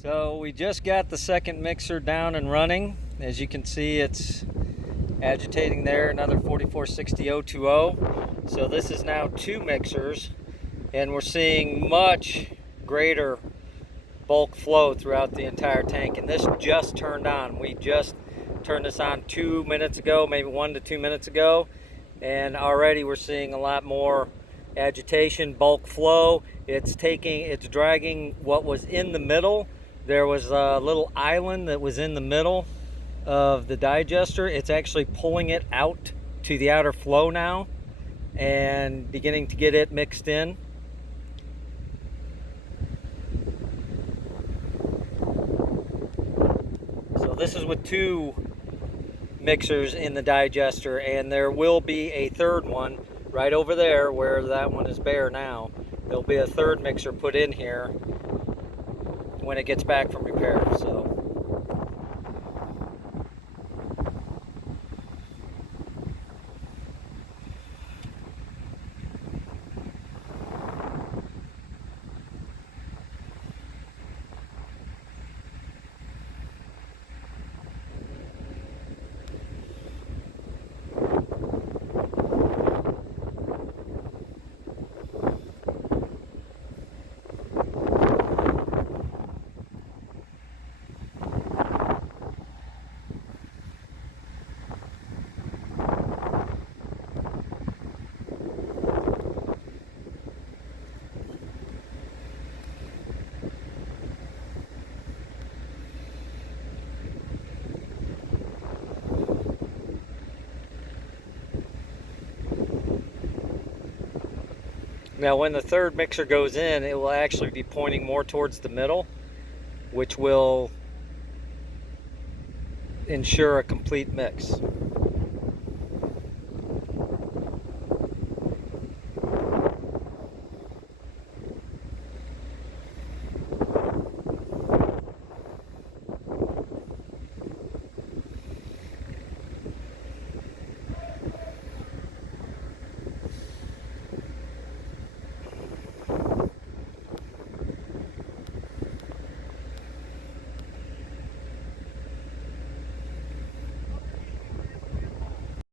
So we just got the second mixer down and running. As you can see, it's agitating there, another 4460-020. So this is now two mixers, and we're seeing much greater bulk flow throughout the entire tank. And this just turned on. We just turned this on 2 minutes ago, maybe 1 to 2 minutes ago, and already we're seeing a lot more agitation, bulk flow. It's dragging what was in the middle. There was a little island that was in the middle of the digester. It's actually pulling it out to the outer flow now and beginning to get it mixed in. So this is with two mixers in the digester, and there will be a third one right over there where that one is bare now. There'll be a third mixer put in here when it gets back from repair. So now when the third mixer goes in, it will actually be pointing more towards the middle, which will ensure a complete mix.